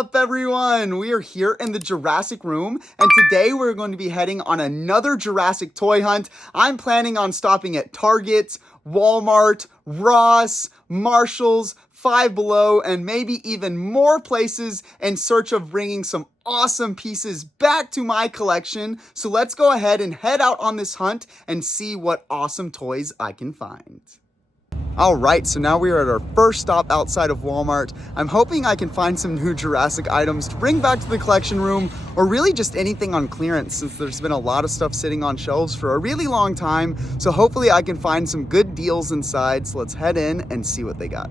up, everyone? We are here in the Jurassic room, and today we're going to be heading on another Jurassic toy hunt. I'm planning on stopping at Target, Walmart, Ross, Marshalls, Five Below, and maybe even more places in search of bringing some awesome pieces back to my collection. So let's go ahead and head out on this hunt and see what awesome toys I can find. All right, so now we are at our first stop outside of Walmart. I'm hoping I can find some new Jurassic items to bring back to the collection room, or really just anything on clearance, since there's been a lot of stuff sitting on shelves for a really long time. So hopefully I can find some good deals inside. So let's head in and see what they got.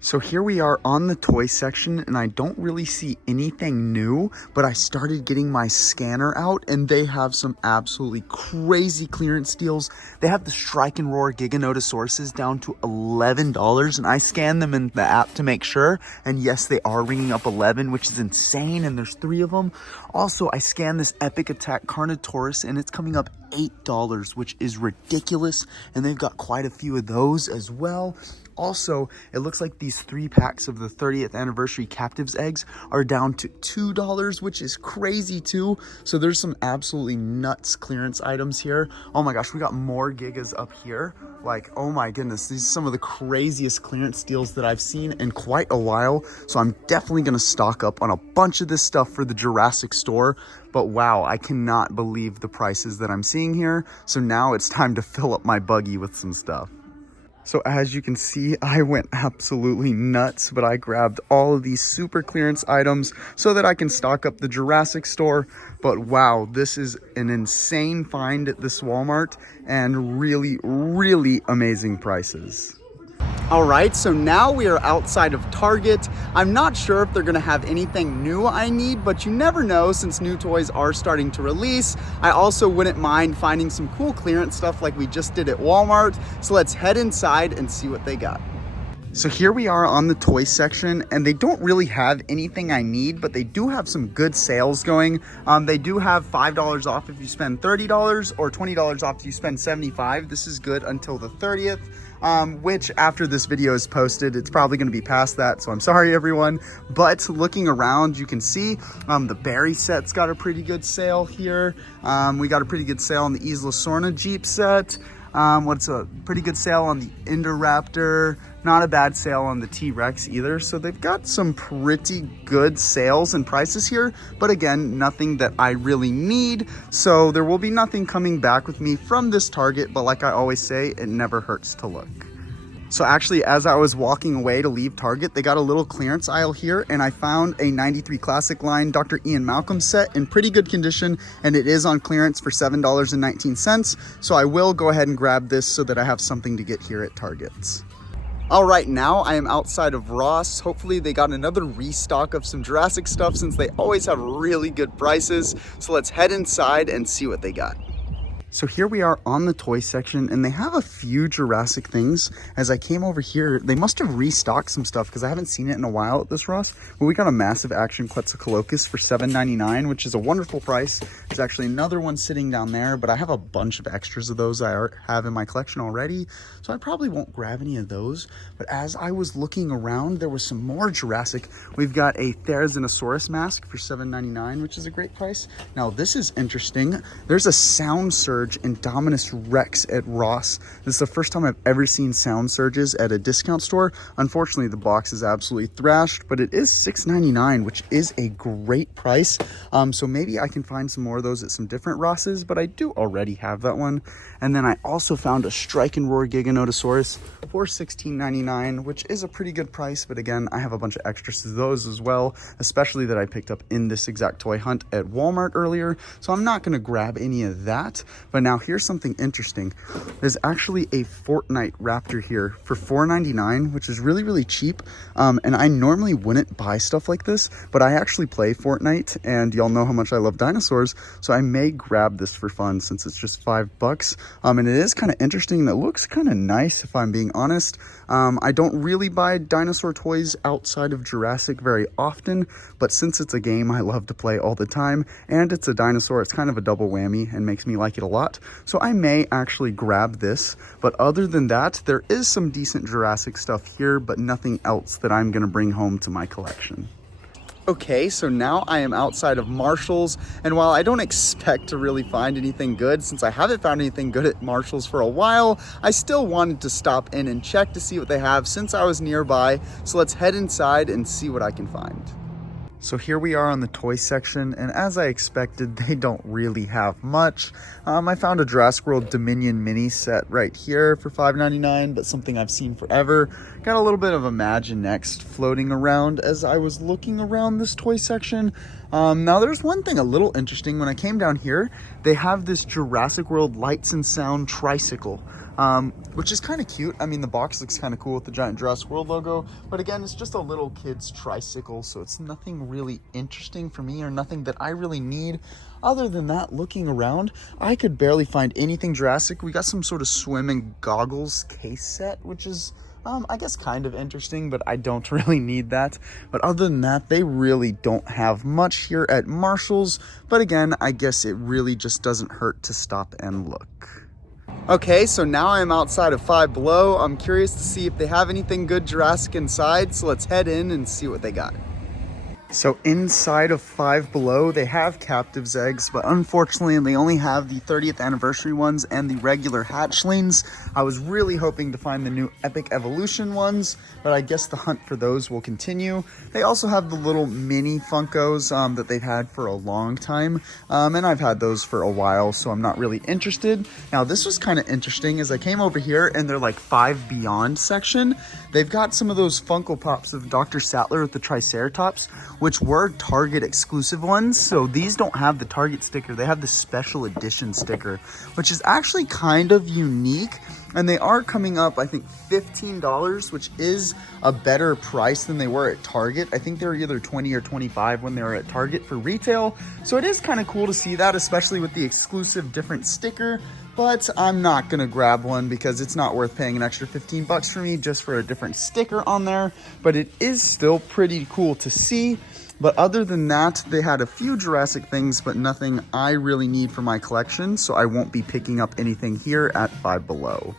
So here we are on the toy section, and I don't really see anything new, but I started getting my scanner out, and they have some absolutely crazy clearance deals. They have the Strike and Roar Giganotosauruses down to $11, and I scanned them in the app to make sure, and yes, they are ringing up 11, which is insane, and there's 3 of them. Also, I scanned this Epic Attack Carnotaurus, and it's coming up $8, which is ridiculous, and they've got quite a few of those as well. Also, it looks like these 3 packs of the 30th anniversary Captivz eggs are down to $2, which is crazy too. So there's some absolutely nuts clearance items here. Oh my gosh, we got more Gigas up here. Like, oh my goodness, these are some of the craziest clearance deals that I've seen in quite a while. So I'm definitely gonna stock up on a bunch of this stuff for the Jurassic store. But wow, I cannot believe the prices that I'm seeing here. So now it's time to fill up my buggy with some stuff. So as you can see, I went absolutely nuts, but I grabbed all of these super clearance items so that I can stock up the Jurassic store. But wow, this is an insane find at this Walmart and really, really amazing prices. All right, so now we are outside of Target. I'm not sure if they're gonna have anything new I need, but you never know since new toys are starting to release. I also wouldn't mind finding some cool clearance stuff like we just did at Walmart. So let's head inside and see what they got. So here we are on the toy section, and they don't really have anything I need, but they do have some good sales going. They do have $5 off if you spend $30 or $20 off if you spend $75. This is good until the 30th. Which after this video is posted, it's probably going to be past that, so I'm sorry everyone. But looking around, you can see the Barry set's got a pretty good sale here. We got a pretty good sale on the Isla Sorna Jeep set. What's a pretty good sale on the Indoraptor. Not a bad sale on the T-Rex either. So they've got some pretty good sales and prices here, but again, nothing that I really need. So there will be nothing coming back with me from this Target, but like I always say, it never hurts to look. So actually, as I was walking away to leave Target, they got a little clearance aisle here, and I found a 93 Classic line Dr. Ian Malcolm set in pretty good condition, and it is on clearance for $7.19. So I will go ahead and grab this so that I have something to get here at Target's. All right, now I am outside of Ross. Hopefully they got another restock of some Jurassic stuff since they always have really good prices. So let's head inside and see what they got. So here we are on the toy section, and they have a few Jurassic things. As I came over here, they must have restocked some stuff because I haven't seen it in a while at this Ross. But we got a massive action Quetzalcoatlus for $7.99, which is a wonderful price. There's actually another one sitting down there, but I have a bunch of extras of those I have in my collection already. So I probably won't grab any of those. But as I was looking around, there was some more Jurassic. We've got a Therizinosaurus mask for $7.99, which is a great price. Now this is interesting. There's a Sound Surge Indominus Rex at Ross. This is the first time I've ever seen Sound Surges at a discount store. Unfortunately, the box is absolutely thrashed, but it is $6.99, which is a great price. So maybe I can find some more of those at some different Rosses, but I do already have that one. And then I also found a Strike and Roar Giganotosaurus for $16.99, which is a pretty good price. But again, I have a bunch of extras to those as well, especially that I picked up in this exact toy hunt at Walmart earlier. So I'm not going to grab any of that. But now here's something interesting. There's actually a Fortnite Raptor here for $4.99, which is really, really cheap. And I normally wouldn't buy stuff like this, but I actually play Fortnite, and y'all know how much I love dinosaurs. So I may grab this for fun since it's just $5. And it is kind of interesting, and it looks kind of nice if I'm being honest. I don't really buy dinosaur toys outside of Jurassic very often, but since it's a game I love to play all the time, and it's a dinosaur, it's kind of a double whammy and makes me like it a lot. So I may actually grab this, but other than that, there is some decent Jurassic stuff here, but nothing else that I'm gonna bring home to my collection. Okay, so now I am outside of Marshall's, and while I don't expect to really find anything good, since I haven't found anything good at Marshall's for a while, I still wanted to stop in and check to see what they have since I was nearby. So let's head inside and see what I can find. So here we are on the toy section, and as I expected, they don't really have much. I found a Jurassic World Dominion mini set right here for $5.99, but something I've seen forever. Got a little bit of Imaginext floating around as I was looking around this toy section. Now there's one thing a little interesting. When I came down here, they have this Jurassic World Lights and Sound tricycle. Which is kind of cute. I mean, the box looks kind of cool with the giant Jurassic World logo, but again, it's just a little kid's tricycle, so it's nothing really interesting for me or nothing that I really need. Other than that, looking around, I could barely find anything Jurassic. We got some sort of swimming goggles case set, which is I guess kind of interesting, but I don't really need that. But other than that, they really don't have much here at Marshall's. But again, I guess it really just doesn't hurt to stop and look. Okay, so now I'm outside of Five Below. I'm curious to see if they have anything good Jurassic inside, so let's head in and see what they got. So inside of Five Below, they have Captivz eggs, but unfortunately they only have the 30th anniversary ones and the regular hatchlings. I was really hoping to find the new Epic Evolution ones, but I guess the hunt for those will continue. They also have the little mini Funkos that they've had for a long time, and I've had those for a while, so I'm not really interested. Now this was kind of interesting as I came over here and they're like Five Beyond section. They've got some of those Funko Pops of Dr. Sattler with the Triceratops, which were Target exclusive ones. So these don't have the Target sticker. They have the special edition sticker, which is actually kind of unique. And they are coming up, I think, $15, which is a better price than they were at Target. I think they were either $20 or $25 when they were at Target for retail. So it is kind of cool to see that, especially with the exclusive different sticker. But I'm not gonna grab one because it's not worth paying an extra $15 for me just for a different sticker on there. But it is still pretty cool to see. But other than that, they had a few Jurassic things, but nothing I really need for my collection. So I won't be picking up anything here at Five Below.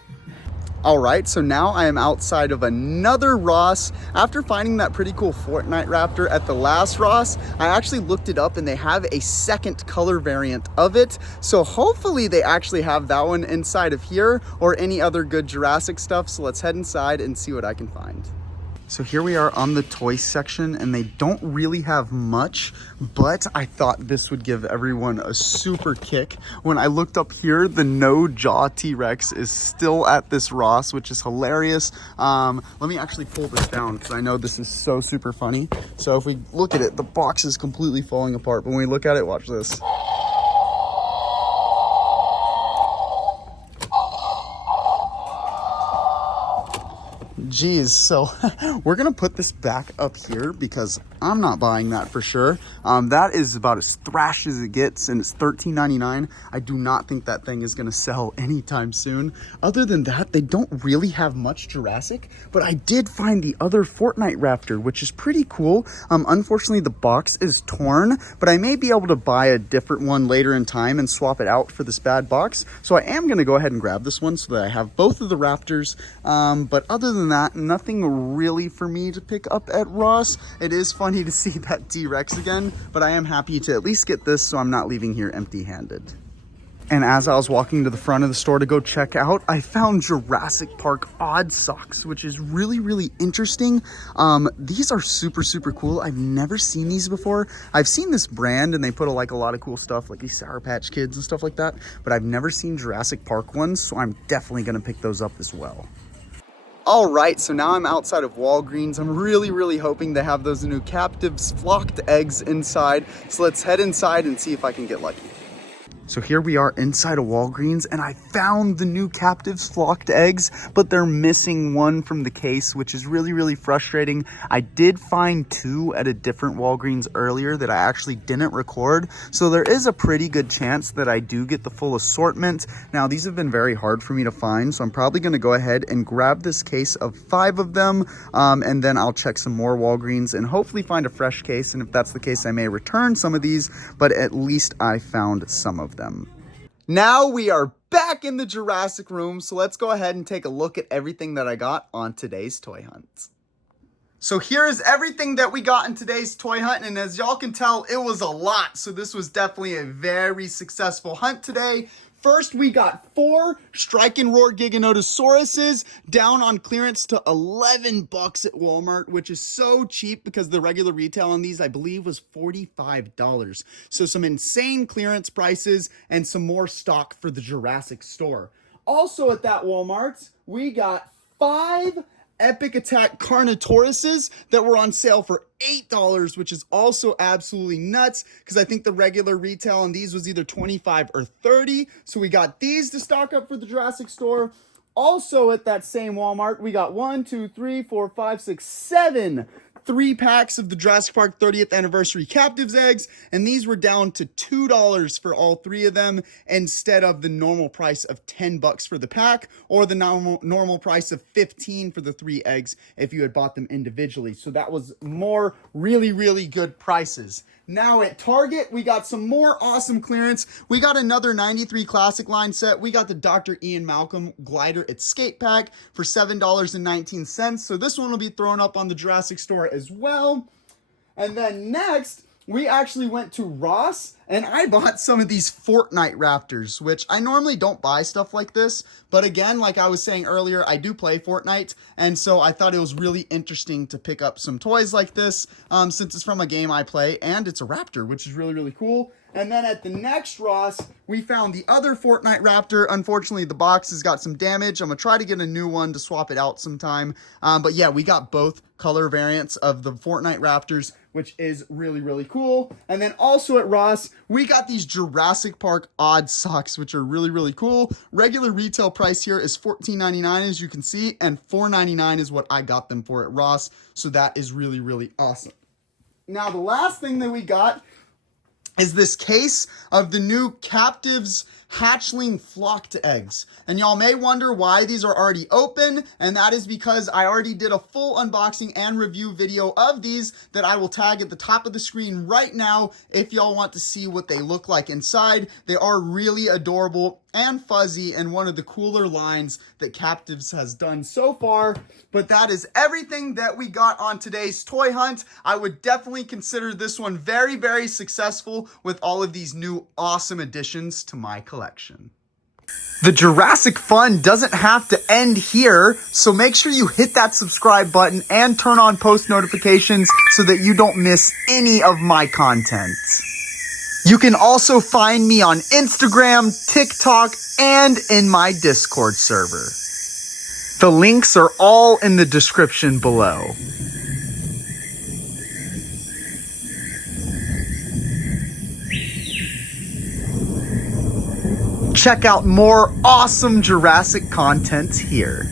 All right, so now I am outside of another Ross. After finding that pretty cool Fortnite Raptor at the last Ross, I actually looked it up and they have a second color variant of it. So hopefully they actually have that one inside of here or any other good Jurassic stuff. So let's head inside and see what I can find. So here we are on the toy section and they don't really have much, but I thought this would give everyone a super kick. When I looked up here, the no jaw T-Rex is still at this Ross, which is hilarious. Let me actually pull this down because I know this is so super funny. So if we look at it, the box is completely falling apart, but when we look at it, watch this. Geez, so we're gonna put this back up here because I'm not buying that for sure. That is about as thrashed as it gets and it's $13.99. I do not think that thing is gonna sell anytime soon. Other than that, they don't really have much Jurassic, but I did find the other Fortnite Raptor, which is pretty cool. Unfortunately, the box is torn, but I may be able to buy a different one later in time and swap it out for this bad box. So I am gonna go ahead and grab this one so that I have both of the Raptors. But other than that, nothing really for me to pick up at Ross. It is funny to see that T-Rex again, but I am happy to at least get this so I'm not leaving here empty-handed. And as I was walking to the front of the store to go check out, I found Jurassic Park odd socks, which is really, really interesting. These are super, super cool. I've never seen these before. I've seen this brand and they put a lot of cool stuff like these Sour Patch Kids and stuff like that, but I've never seen Jurassic Park ones, so I'm definitely gonna pick those up as well. All right, so now I'm outside of Walgreens. I'm really, really hoping to have those new Captivz flocked eggs inside. So let's head inside and see if I can get lucky. So here we are inside of Walgreens and I found the new Captivz flocked eggs, but they're missing one from the case, which is really, really frustrating. I did find two at a different Walgreens earlier that I actually didn't record. So there is a pretty good chance that I do get the full assortment. Now, these have been very hard for me to find, so I'm probably gonna go ahead and grab this case of 5 of them, and then I'll check some more Walgreens and hopefully find a fresh case. And if that's the case, I may return some of these, but at least I found some of them. Now we are back in the Jurassic room, so let's go ahead and take a look at everything that I got on today's toy hunt. So here is everything that we got in today's toy hunt, and as y'all can tell, it was a lot. So this was definitely a very successful hunt today. First, we got 4 Strike and Roar Giganotosauruses down on clearance to $11 at Walmart, which is so cheap because the regular retail on these, I believe, was $45. So some insane clearance prices and some more stock for the Jurassic store. Also at that Walmart, we got 5 Epic Attack Carnotauruses that were on sale for $8, which is also absolutely nuts because I think the regular retail on these was either $25 or $30. So we got these to stock up for the Jurassic store. Also at that same Walmart, we got 7 3-packs of the Jurassic Park 30th anniversary Captivz eggs, and these were down to $2 for all 3 of them instead of the normal price of $10 for the pack, or the normal price of $15 for the 3 eggs if you had bought them individually. So that was more really good prices. Now at Target, we got some more awesome clearance. We got another 93 Classic line set. We got the Dr. Ian Malcolm Glider Escape Pack for $7.19. So this one will be thrown up on the Jurassic store as well. And then next, we actually went to Ross and I bought some of these Fortnite Raptors, which I normally don't buy stuff like this. But again, like I was saying earlier, I do play Fortnite. And so I thought it was really interesting to pick up some toys like this since it's from a game I play and it's a Raptor, which is really cool. And then at the next Ross, we found the other Fortnite Raptor. Unfortunately, the box has got some damage. I'm going to try to get a new one to swap it out sometime. But yeah, we got both color variants of the Fortnite Raptors, which is really cool. And then also at Ross, we got these Jurassic Park odd socks, which are really cool. Regular retail price here is $14.99, as you can see, and $4.99 is what I got them for at Ross. So that is really awesome. Now, the last thing that we got is this case of the new Captivz hatchling flocked eggs. And y'all may wonder why these are already open, and that is because I already did a full unboxing and review video of these that I will tag at the top of the screen right now if y'all want to see what they look like inside. They are really adorable and fuzzy and one of the cooler lines that Captivz has done so far. But that is everything that we got on today's toy hunt. I would definitely consider this one very successful with all of these new awesome additions to my collection. The Jurassic fun doesn't have to end here, so make sure you hit that subscribe button and turn on post notifications so that you don't miss any of my content. You can also find me on Instagram, TikTok, and in my Discord server. The links are all in the description below. Check out more awesome Jurassic content here.